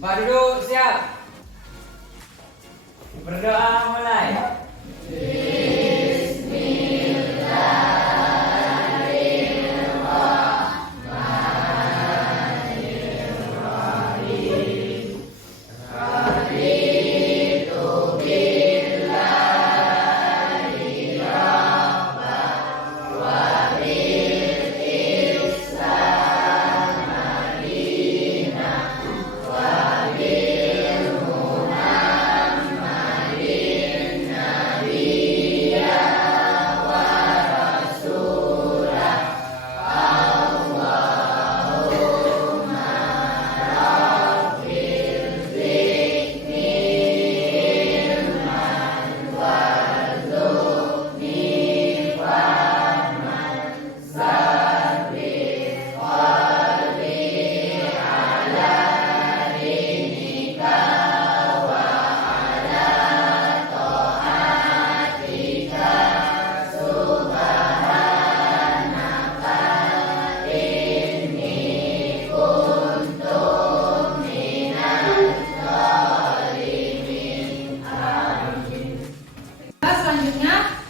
Pak duduk, siap. Berdoa mulai.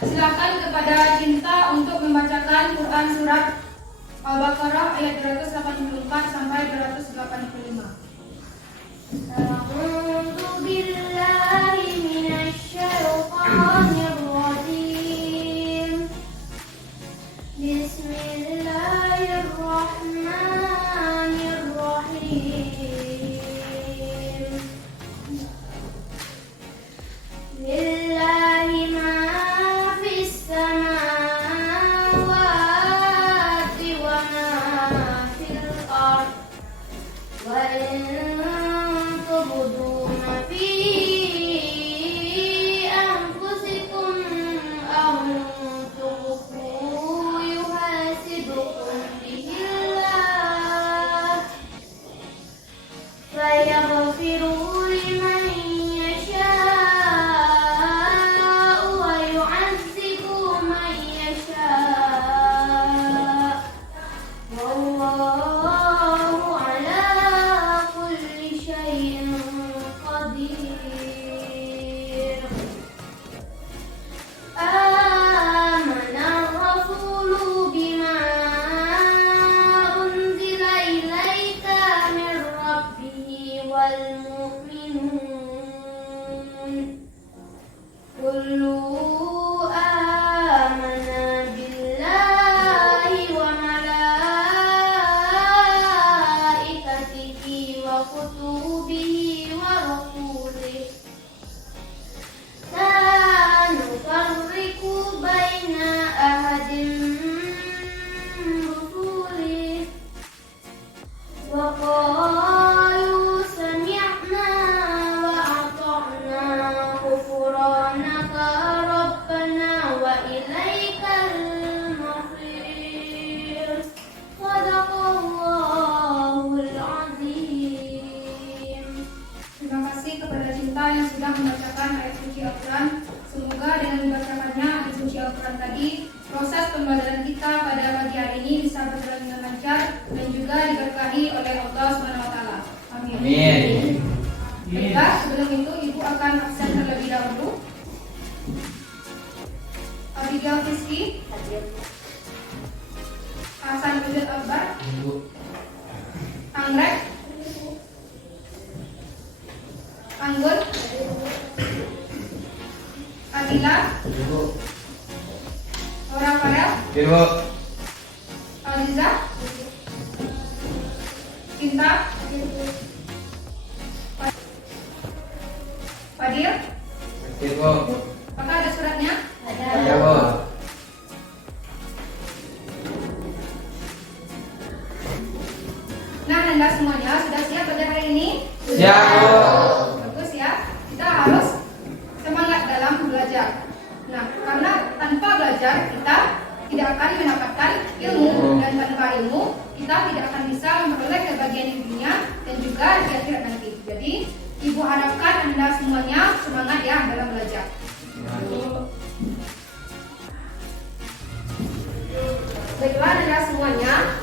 Silakan kepada Cinta untuk membacakan Quran surat Al-Baqarah ayat 284 sampai 285. A'udzu billahi minasyaitonir rajim. Bismillahirrahmanirrahim. Lillahi ma fis samawati wa ma fil ardh. Wa in tubdu ma fi anfusikum aw tukhfuhu yuhasibukum bihi Allah fayaghfiru liman yasha'u wa yu'adzibu man yasha'. Wallahu ala kulli syai'in qadir. Amana ar-rasulu bima unzila ilaika min rabbihi wal mu'minun. Kullu amana billahi wa malaikatihi wa kutubihi wa rusulihi la nufarriqu baina ahadin min rusulihi wa qalu sami'na wa ata'na ghufranaka rabbana wa ilaikal masir. Shadaqallahul azim. Terima kasih kepada Cinta yang sudah membacakan ayat suci Al-Quran. Semoga dengan membacakannya ayat suci Al-Quran tadi, proses pembelajaran kita pada pagi hari ini bisa berjalan dengan lancar dan juga diberkahi oleh Allah SWT. Amin. Amin. Baiklah, sebelum itu Ibu akan absen terlebih dahulu. Abigail Fiski, Hasan Wujud Akbar, Anggrek, Anggun, Adila, Laura Farel, Ibu. Aliza, Cinta, Fadil. Ibu. Apakah ada suratnya? Ada, Bu. Nah, Anda semuanya sudah siap pada hari ini? Siap, Bu. Bagus ya. Kita harus semangat dalam belajar. Nah, karena tanpa belajar kita tidak akan mendapatkan ilmu, dan tanpa ilmu kita tidak akan bisa memperoleh kebahagiaan di dunia dan juga di akhirat nanti. Jadi, Ibu harapkan Anda semuanya semangat ya dalam belajar. Baiklah Anda semuanya,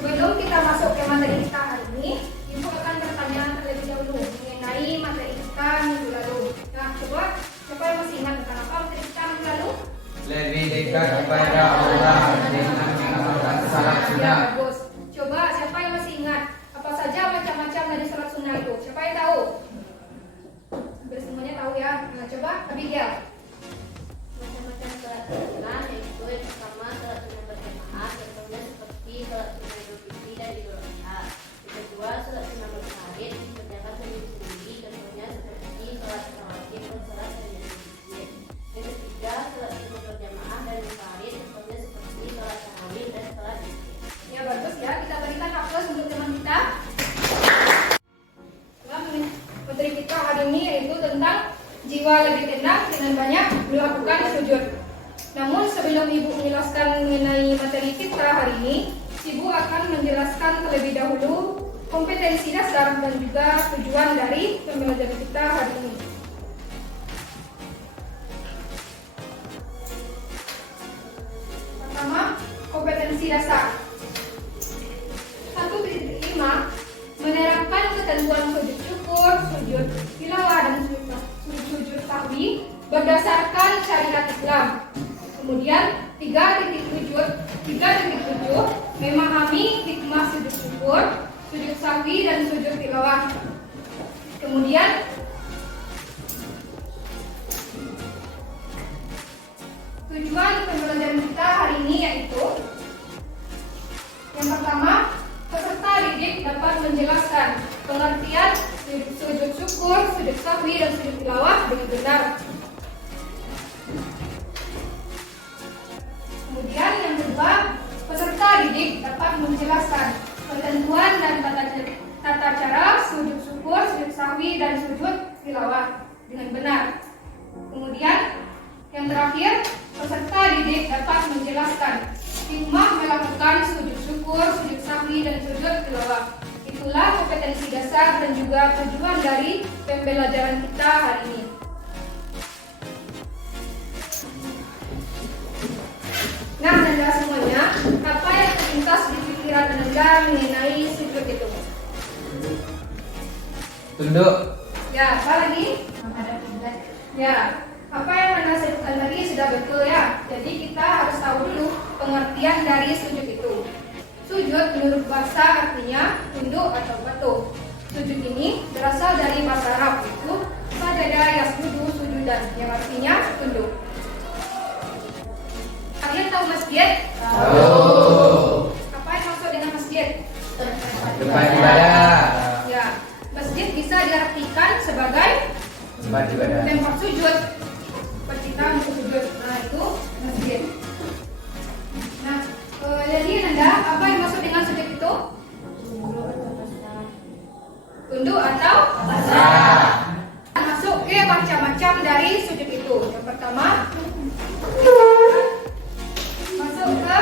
sebelum kita masuk ke materi kita hari ini, Ibu akan bertanya terlebih dahulu mengenai materi kita minggu lalu. Nah, coba siapa yang masih ingat tentang apa materi kita minggu lalu? Lebih dekat kepada Allah dengan mengamalkan salat Ya, sunnah. bagus. Coba siapa yang masih ingat apa saja macam-macam dari salat sunnah itu? Siapa yang tahu? Hampir semuanya tahu ya. Nah, coba Abigail. Macam-macam salat sunnah, yaitu yang pertama salat sunnah berjamaah, contohnya seperti salat sunnah Idul Fitri dan Idul Adha. Yang kedua salat sunnah berfarid dikerjakan sendiri-sendiri, contohnya seperti salat rawatib dan salat tahiyyatul. Yang ketiga salat sunnah berjamaah dan berfarid, contohnya seperti salat tarawih dan salat zikir. Ya, bagus ya. Kita berikan aplaus untuk teman kita. Nah, materi kita hari ini yaitu tentang jiwa lebih tenang dengan banyak melakukan sujud. Namun sebelum Ibu menjelaskan mengenai materi kita hari ini, Ibu akan menjelaskan terlebih dahulu kompetensi dasar dan juga tujuan dari pembelajaran kita hari ini. Pertama, kompetensi dasar. 1.5 menerapkan ketentuan sujud syukur, sujud tilawah dan sujud sahwi berdasarkan syariat Islam. Kemudian 3.7 memahami hikmah sujud syukur, sujud sahwi dan sujud tilawah. Kemudian tujuan pembelajaran kita hari ini yaitu yang pertama, peserta didik dapat menjelaskan pengertian sujud syukur, sujud sahwi dan sujud tilawah dengan benar. Kemudian yang kedua, peserta didik dapat menjelaskan ketentuan dan tata cara sujud syukur, sujud sahwi dan sujud tilawah dengan benar. Kemudian yang terakhir, peserta didik dapat menjelaskan hikmah melakukan sujud syukur, sujud sahwi dan sujud tilawah. Itulah kompetensi dasar dan juga tujuan dari pembelajaran kita hari ini. Nah, Anda semuanya, apa yang terlintas di pikiran Anda mengenai sujud itu? Tunduk. Ya, apa lagi? Ya, apa yang Anda sebutkan tadi sudah betul ya. Jadi kita harus tahu dulu pengertian dari sujud itu. Sujud menurut bahasa artinya tunduk atau patuh. Sujud ini berasal dari bahasa Arab itu sajada yasjudu sujudan yang artinya tunduk. Kalian tahu masjid? Tahu. Apa yang maksud dengan masjid? Tempat ibadah. Ya, masjid bisa diartikan sebagai Tempat ibadah. tempat sujud. Tempat kita untuk sujud. Nah, itu masjid. Nah, jadi Anda, apa yang maksud dengan sujud itu? Tunduk atau pasrah. Masuk ke macam-macam dari sujud itu. Yang pertama, masuk ke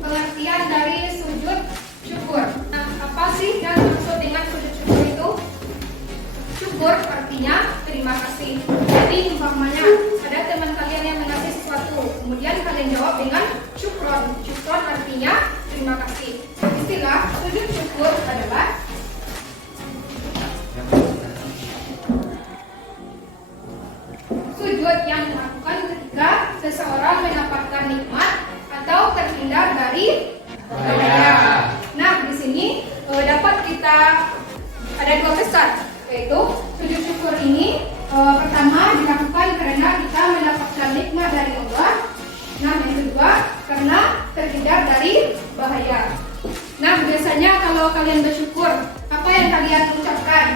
pengertian dari sujud syukur. Nah, apa sih yang dimaksud dengan sujud syukur itu? Syukur artinya terima kasih. Jadi umpamanya ada teman kalian yang mengasih sesuatu, kemudian kalian jawab dengan syukron. Syukron artinya terima kasih. Istilah sujud syukur adalah sujud yang dilakukan ketika seseorang mendapatkan nikmat atau terhindar dari bahaya. Nah, di sini dapat kita ada dua pesan, yaitu sujud syukur ini pertama dilakukan karena kita mendapatkan nikmat dari Allah. Nah, yang kedua karena terhindar dari bahaya. Nah, biasanya kalau kalian bersyukur, apa yang kalian ucapkan?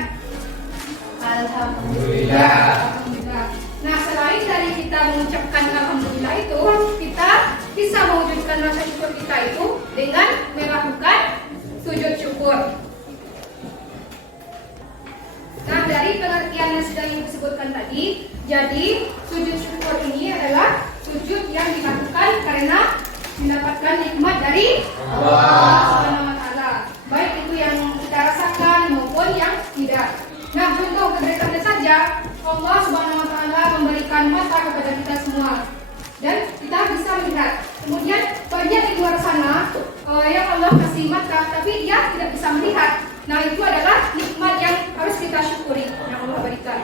Alhamdulillah. Alhamdulillah. Nah, selain dari kita mengucapkan alhamdulillah itu, kita bisa mewujudkan rasa syukur kita itu dengan melakukan sujud syukur. Nah, dari pengertian yang sudah Ibu sebutkan tadi, jadi sujud syukur ini adalah sujud yang dilakukan karena mendapatkan nikmat dari Allah Subhanahu wa taala. Baik itu yang kita rasakan maupun yang tidak. Nah, contoh sederhana saja, Allah Subhanahu wa taala memberikan mata kepada kita semua dan kita bisa melihat. Kemudian banyak di luar sana yang Allah kasih mata tapi dia tidak bisa melihat. Nah, itu adalah nikmat yang harus kita syukuri yang Allah berikan.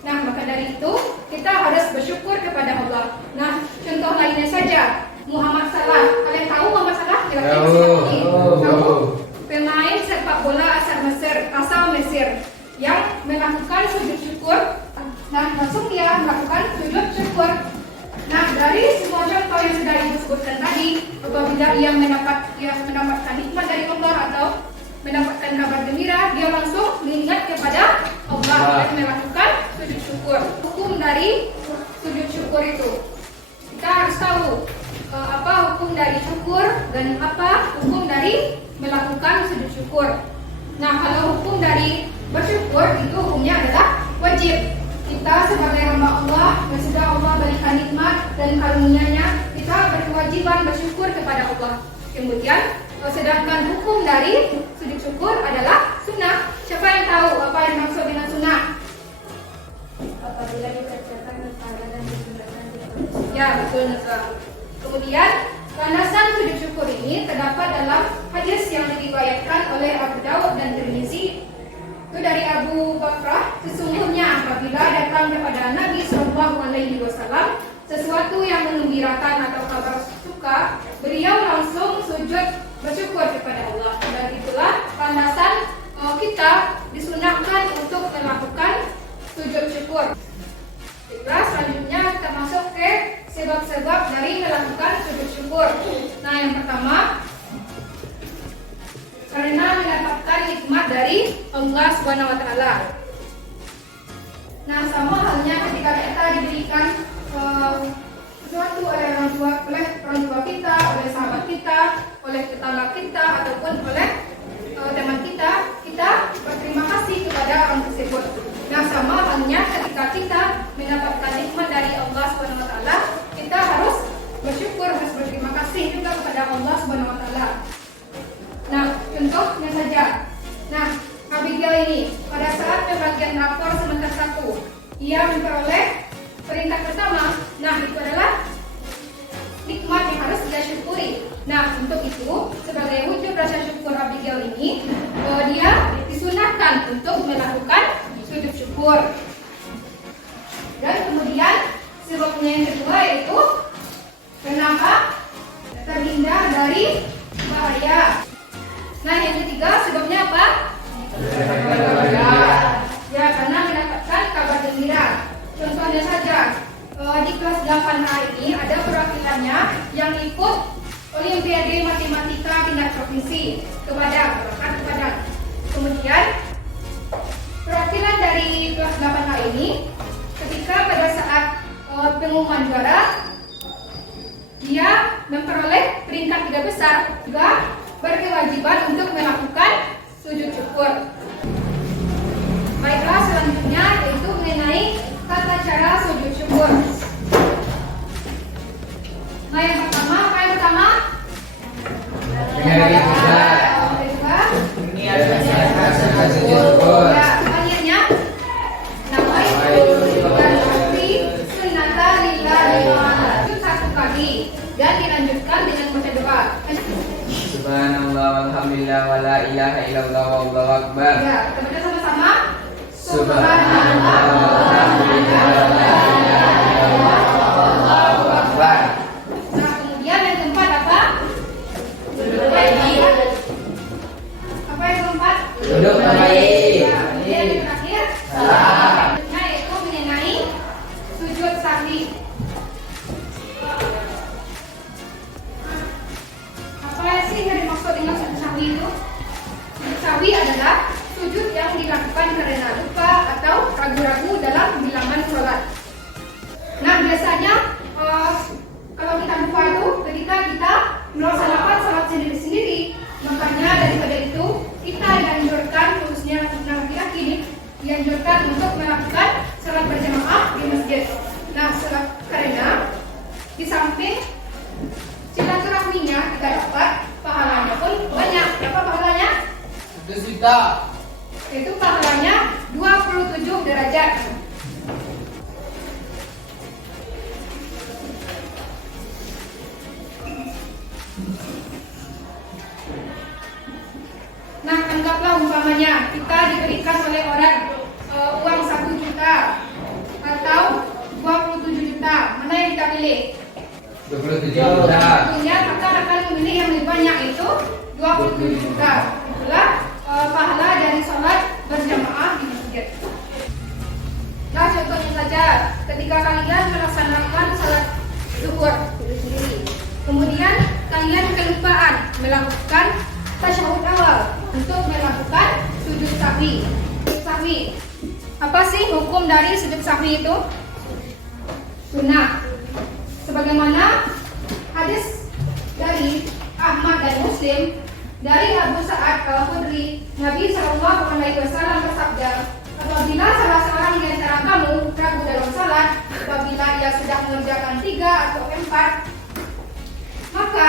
Nah, maka dari itu kita harus bersyukur kepada Allah. Nah, contoh lainnya saja, Muhammad Salah. Kalian tahu Muhammad Salah? Tahu. Pemain sepak bola asal Mesir yang melakukan sujud syukur. Nah, langsung dia melakukan sujud syukur. Nah, dari semua contoh yang sudah ibu sebutkan tadi, apabila ia mendapatkan nikmat dari Allah atau mendapatkan kabar gembira, dia langsung mengingat kepada Allah dan melakukan sujud syukur. Hukum dari sujud syukur itu, kita harus tahu apa hukum dari syukur dan apa hukum dari melakukan sujud syukur. Nah, kalau hukum dari bersyukur itu hukumnya adalah wajib. Kita sebagai hamba Allah yang sudah Allah berikan nikmat dan karunia-Nya, kita berkewajiban bersyukur kepada Allah. Kemudian, sedangkan hukum dari sujud syukur adalah sunnah. Siapa yang tahu apa yang maksud dengan sunnah? Apabila dikerjakan perkara dan disunahkan tidak. Ya, betul Nasa. Kemudian, landasan sujud syukur ini terdapat dalam hadis yang diriwayatkan oleh Abu Dawud dan Tirmizi. Itu dari Abu Bakrah, sesungguhnya apabila datang kepada Nabi SAW sesuatu yang mengembirakan atau kabar suka, beliau langsung sujud bersyukur kepada Allah. Dan itulah landasan kita disunahkan untuk melakukan sujud syukur. Baiklah, selanjutnya kita masuk ke sebab-sebab dari melakukan sujud syukur. Nah, yang pertama, karena mendapatkan nikmat dari Allah Subhanahu wa taala. Nah, sama halnya ketika kita diberikan sesuatu oleh orang tua kita, oleh sahabat kita, oleh tetangga kita ataupun oleh teman kita, kita berterima kasih kepada orang tersebut. Nah, sama halnya ketika kita mendapatkan nikmat dari Allah Subhanahu wa taala, kita harus bersyukur, harus berterima kasih juga kepada Allah Subhanahu wa taala. Nah, contohnya saja. Nah, Abigail ini pada saat pembagian rapor semester 1, ia memperoleh peringkat pertama. Nah, itu adalah nikmat yang harus dia syukuri. Nah, untuk itu sebagai wujud rasa syukur Abigail ini, dia disunahkan untuk melakukan sujud syukur. Dan kemudian sebabnya yang kedua yaitu kenapa terhindar dari bahaya. Nah, yang ketiga sebabnya apa? Ya, karena mendapatkan kabar gembira. Contohnya saja, di kelas 8A ini ada perwakilannya yang ikut Olimpiade Matematika tingkat provinsi kepada. Kemudian perwakilan dari kelas 8A ini ketika pada saat pengumuman juara, dia memperoleh peringkat 3 besar, juga berkewajiban untuk melakukan sujud syukur. Baiklah, selanjutnya yaitu mengenai tata cara sujud syukur. Nah, yang pertama, apa yang pertama? Dengar niat sujud syukur. Ya, akhirnya nawaitu berarti sunnata lillahi itu satu kali dan dilanjutkan dengan baca doa. Subhanallah walhamdulillah wa la ilaha illallah wallahu akbar. Ya, kita baca sama-sama. Subhanallah walhamdulillah wa la ilaha illallah wallahu akbar. Nah, kemudian yang keempat apa? Apa yang keempat? Duduk kembali. Ya, kemudian yang terakhir Salam. selanjutnya yaitu mengenai sujud sahwi. Apa sih yang dimaksud dengan sujud sahwi itu? Sujud sahwi adalah sujud yang dilakukan karena lupa atau ragu-ragu dalam bilangan sholat. Nah, biasanya kalau kita lupa itu ketika kita melaksanakan sholat sendiri-sendiri. Makanya daripada itu kita dianjurkan, khususnya laki-laki ini, dianjurkan untuk melakukan sholat berjamaah di masjid. Nah, karena di samping silaturahminya kita dapat, pahalanya pun banyak. Berapa pahalanya? 1 juta. Itu pahalanya 27 derajat. Nah, anggaplah umpamanya kita diberikan oleh orang uang 1 juta atau 27 juta. Mana yang kita pilih? 27 juta. Tentunya kita akan memilih yang lebih banyak, itu 27 juta. Itulah pahala dari sholat berjamaah di masjid. Nah, contohnya saja, ketika kalian melaksanakan sholat zuhur itu sendiri, kemudian kalian kelupaan melakukan tasyahud awal untuk melakukan sujud sahwi. Sahwi. Apa sih hukum dari sujud sahwi itu? Sunnah. Sebagaimana hadis dari Ahmad dan Muslim dari Abu Sa'ad Al-Khudri, Nabi Shallallahu Alaihi Wasallam bersabda, apabila salah seorang di antara kamu ragu dalam salat, apabila ia sudah mengerjakan 3 atau 4, maka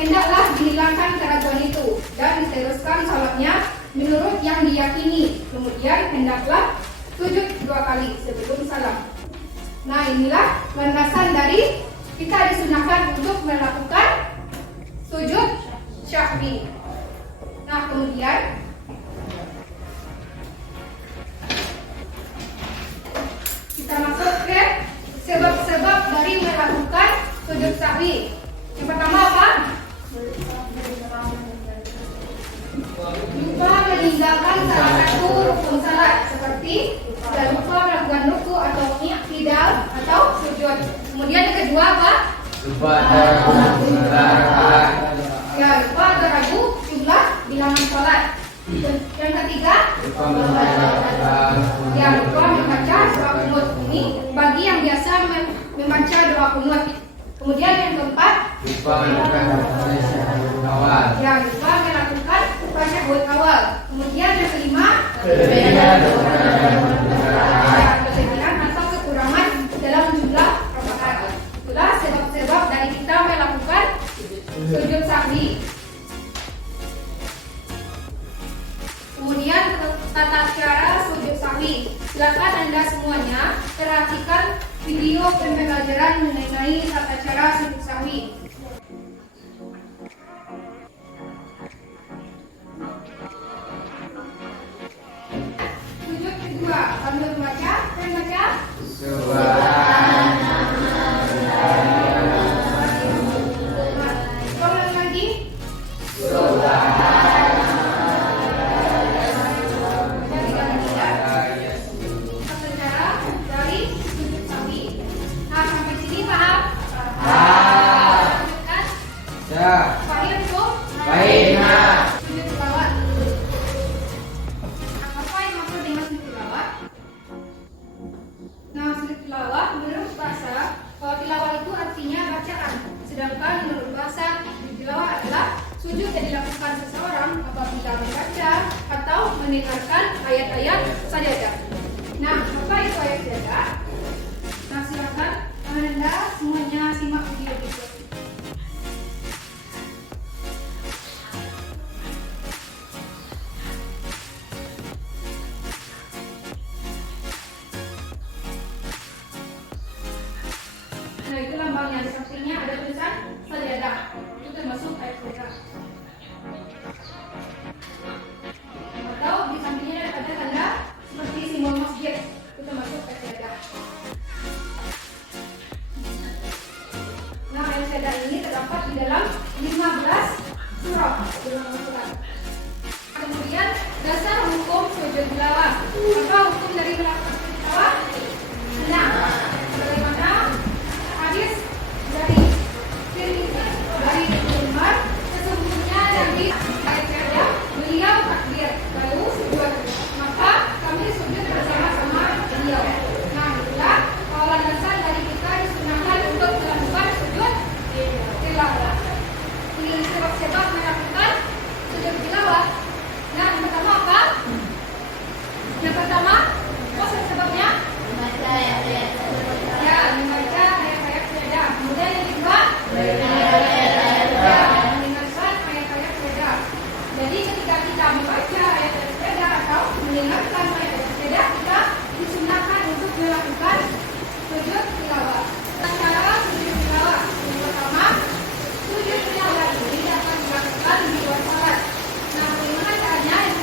hendaklah dihilangkan keraguan itu dan diteruskan salatnya menurut yang diyakini. Kemudian hendaklah sujud 2 kali sebelum salam. Nah, inilah landasan dari kita disunahkan untuk melakukan sujud syahwi. Nah, kemudian kita masuk ke sebab-sebab dari melakukan sujud syahwi. Yang pertama apa? Lupa meninggalkan salah satu rukun salat, seperti sudah lupa melakukan ruku atau i'tidal atau sujud. Kemudian yang kedua apa? Lupa terlalu rakaat. Ya, lupa atau ragu jumlah bilangan salat. Yang ketiga, Lupa membaca ya, lupa membaca doa kunut. Ini bagi yang biasa membaca doa kunut. Kemudian yang keempat, lupa melakukan tasyahud awal. ya, lupa melakukan tasyahud awal. Kemudian yang kelima, kelebihan atau kekurangan dalam jumlah rakaat. Itulah sebab-sebab dari kita melakukan sujud sahwi. Kemudian tata cara sujud sahwi. Silakan Anda semuanya perhatikan video pembelajaran mengenai tata cara sujud sahwi. Sujud kedua, sambil membaca, membaca. Ulangi lagi. Tata cara dari sujud sahwi. Nah, sampai sini paham? Lanjutkan. Ya. Fahim tuh? Baik, Nak. Sujud tilawat. Apa yang maksud dengan sujud tilawat? Nah, sujud tilawat menurut bahasa, kalau tilawat itu artinya bacaan. Sedangkan menurut bahasa, sujud tilawat adalah sujud yang dilakukan seseorang apabila membaca atau mendengarkan ayat-ayat sajadah. Nah, apa itu ayat sajadah? Nah, silakan Anda semuanya simak video berikut. Nah, itu lambangnya, di sampingnya ada tulisan sajadah. Itu termasuk ayat sajadah. Atau di sampingnya ada tanda seperti simbol masjid. Itu termasuk ayat sajadah. Nah, ayat sajadah ini terdapat di dalam 15 surah dalam Al-Quran. Kemudian dasar hukum sujud tilawah. Apa hukum dari melakukan sujud tilawah? Nah, bagaimana hadis dari Ibnu Umar, sesungguhnya Nabi ayat sajadah beliau takbir lalu sujud, maka kami sujud bersama-sama beliau. Nah, itulah landasan dari kita disunahkan untuk melakukan sujud tilawah. Ini sebab-sebab melakukan sujud tilawah. Nah, yang pertama apa? Yang pertama, apa sebabnya? Ya, membaca ayat-ayat sajadah. Kemudian yang kedua, mendengarkan ayat-ayat sajadah. Jadi ketika kita membaca ayat-ayat sajadah atau mendengarkan ayat-ayat sajadah, kita disunahkan untuk melakukan sujud tilawah. Cara sujud tilawah. Yang pertama, sujud tilawah ini dapat dilakukan di luar salat. Nah, bagaimana caranya? Yang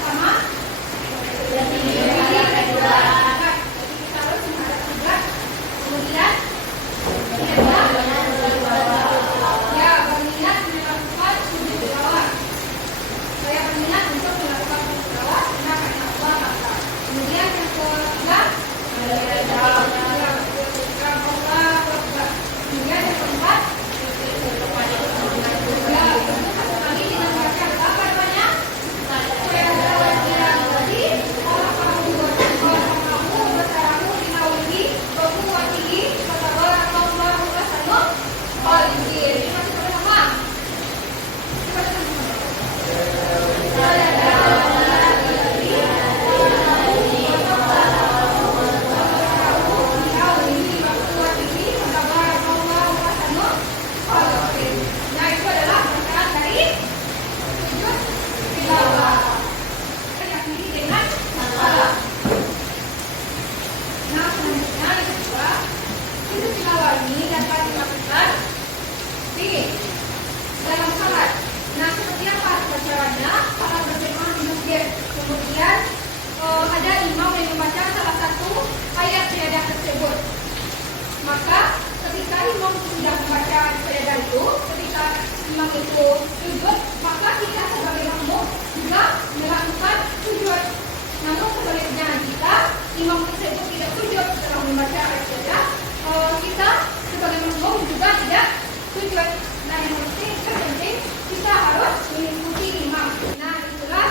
membaca salah satu ayat syahadat tersebut. Maka ketika imam sudah membaca syahadat itu, ketika imam itu sujud, maka kita sebagai makmum juga melakukan sujud. Namun sebaliknya, jika imam tersebut tidak sujud setelah membaca ayat syahadat, kita sebagai makmum juga tidak sujud. Nah, yang terpenting kita harus mengikuti imam. Nah, itulah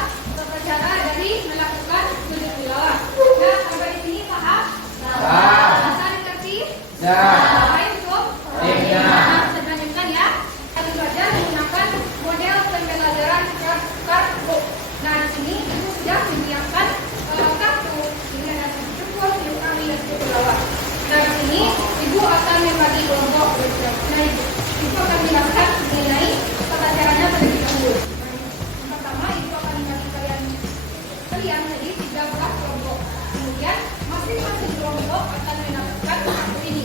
cara dari melakukan sujud tilawah. Nah, sampai di sini paham? Bahasa dimengerti? Baik, cukup? Nah, selanjutnya ya, kita belajar menggunakan model pembelajaran kartu. Nah, di sini ibu sudah menyiapkan kartu dengan ada cukup kami dan tilawah. Nah, di sini ibu akan membagi kelompok belajar. Nah, ibu akan menjelaskan mengenai tata caranya terlebih dahulu. Yang pertama, ibu akan membagi kalian jadi 13 kelompok. Kemudian masing-masing kelompok akan mendapatkan kartu ini.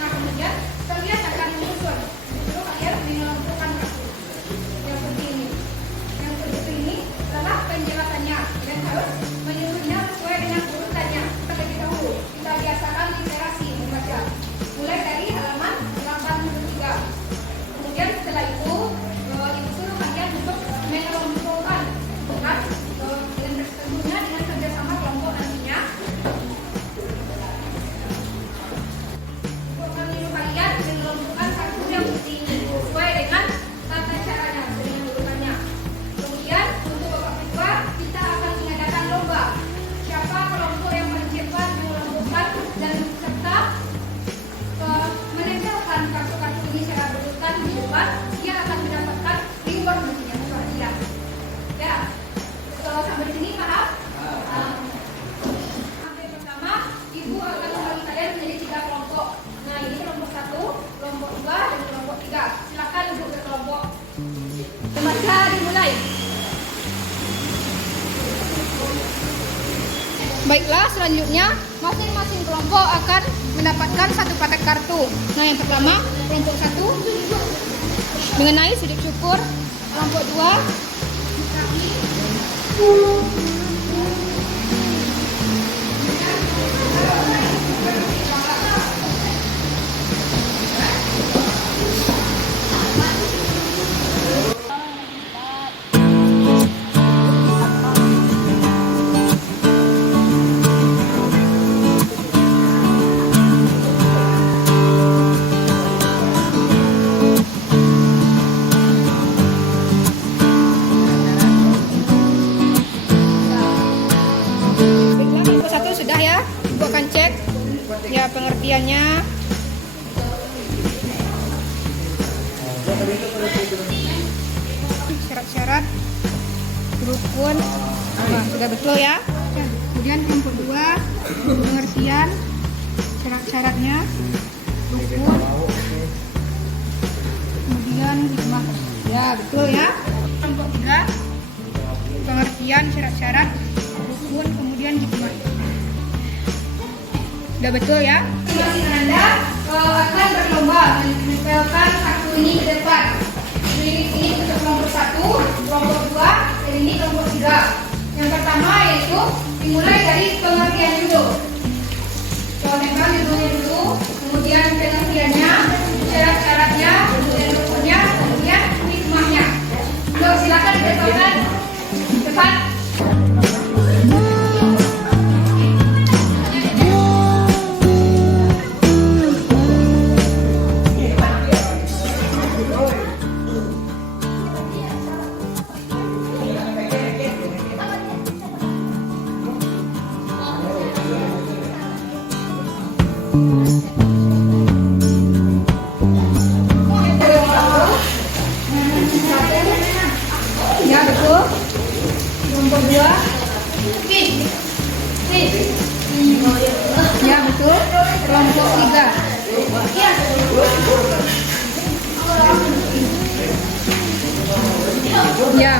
Nah, kemudian kalian akan menyusun. Justru kalian mengelompokkan kartu yang seperti ini. Yang seperti ini adalah penjelasannya dan harus menyusunnya sesuai dengan urutannya terlebih dahulu. Kita biasakan literasi membaca. Mulai dari halaman 83. Kemudian setelah itu ibu suruh kalian untuk mengelompokkan, bukan dan tentunya dengan kerjasama kelompok nantinya. Ibu akan menyuruh kalian mengelompokkan kartu yang seperti ini sesuai dengan tata caranya, dengan urutannya. Kemudian untuk babak kedua kita akan mengadakan lomba. Siapa kelompok yang paling cepat mengelompokkan dan serta menempelkan kartu-kartu ini secara berurutan di depan, dia akan mendapatkan reward nantinya, untuk hadiah. Ya, sampai di sini paham? Yang pertama, ibu akan membagi kalian menjadi 3 kelompok. Nah, ini kelompok 1, kelompok 2, dan kelompok 3. Silakan duduk ke kelompok. Membaca dimulai. Baiklah, selanjutnya masing-masing kelompok akan mendapatkan 1 paket kartu. Nah, yang pertama, kelompok 1 mengenai sujud syukur, kelompok 2 sudah ya, ibu akan cek ya pengertiannya. Syarat-syarat rukun, sudah betul ya. Kemudian kelompok 2 pengertian syarat-syaratnya rukun, kemudian hikmah, ya betul ya. Kelompok 3 pengertian syarat-syarat rukun, kemudian hikmah. Sudah betul ya? Masing-masing Anda akan berlomba menempelkan kartu ini ke depan. Ini untuk kelompok 1, kelompok 2, dan ini kelompok 3. Yang pertama yaitu dimulai dari pengertian dulu. Coba nempel judulnya dulu, kemudian pengertiannya, syarat-syaratnya, kemudian rukunnya, kemudian hikmahnya. Silakan ditempelkan depan. Ya betul. Kelompok 2. Ya betul. Kelompok 3. Ya betul ya.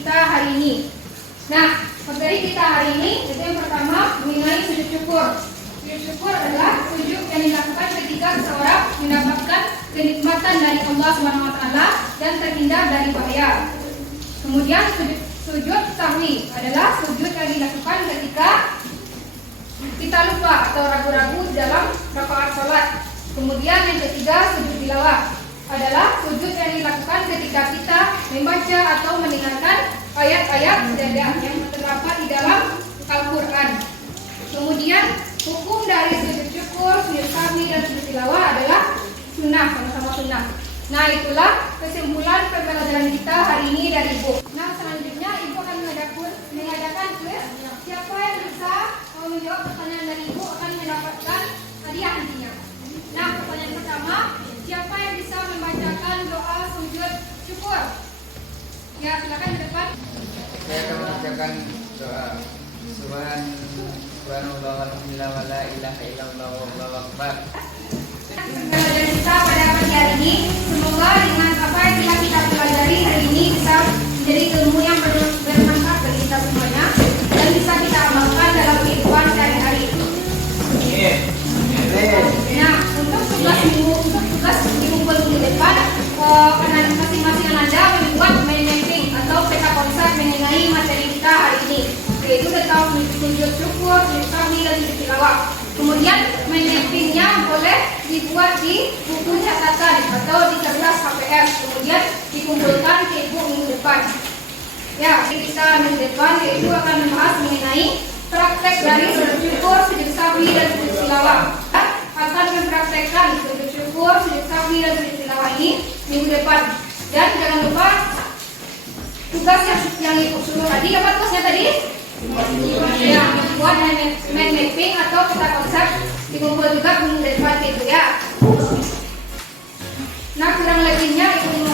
kita hari ini. Nah, materi kita hari ini itu yang pertama mengenai sujud syukur. Sujud syukur adalah sujud yang dilakukan ketika seseorang mendapatkan kenikmatan dari Allah SWT dan terhindar dari bahaya. Kemudian sujud sahwi adalah sujud yang dilakukan ketika kita lupa atau ragu-ragu dalam rakaat salat. Kemudian yang ketiga, sujud tilawah adalah sujud yang dilakukan ketika kita membaca atau mendengarkan ayat-ayat yang terdapat di dalam Al-Quran. Kemudian hukum dari sujud syukur, sujud sahwi, dan sujud tilawah adalah sunnah, sama-sama sunnah. Nah, itulah kesimpulan pembelajaran kita hari ini dari Ibu. Nah, selanjutnya Ibu akan mengadakan kuis. Siapa yang bisa menjawab pertanyaan dari Ibu akan mendapatkan hadiah nantinya. Nah, pertanyaan pertama, siapa yang bisa membacakan doa sujud syukur? Ya, silakan di depan. Saya akan membacakan doa. Subhanallah walhamdulillah wa la ilaha illallah wallahu akbar. Pembelajaran kita pada pagi hari ini, semoga dengan apa yang telah kita pelajari hari ini bisa menjadi ilmu yang bermanfaat bagi kita semuanya dan bisa kita amalkan dalam kehidupan sehari-hari. Nah, untuk tugas di kumpul di depan, masing-masing Anda membuat mind mapping atau peta konsep mengenai materi kita hari ini, yaitu tentang sujud syukur, sujud sahwi, dan sujud tilawah. Kemudian mind mappingnya boleh dibuat di buku catatan atau di kertas HPS, kemudian dikumpulkan ke Ibu minggu depan. Ya, kita minggu depan yaitu akan membahas mengenai praktek dari sujud syukur, sujud sahwi, dan sujud tilawah. Akan mempraktekkan sujud syukur, sujud sahwi, dan sujud tilawah ini minggu depan. Dan jangan lupa tugas yang Ibu suruh tadi, apa tugasnya tadi? Ya, buat mind mapping atau peta konsep dikumpul juga minggu depan itu ya. Nah, kurang lebihnya Ibu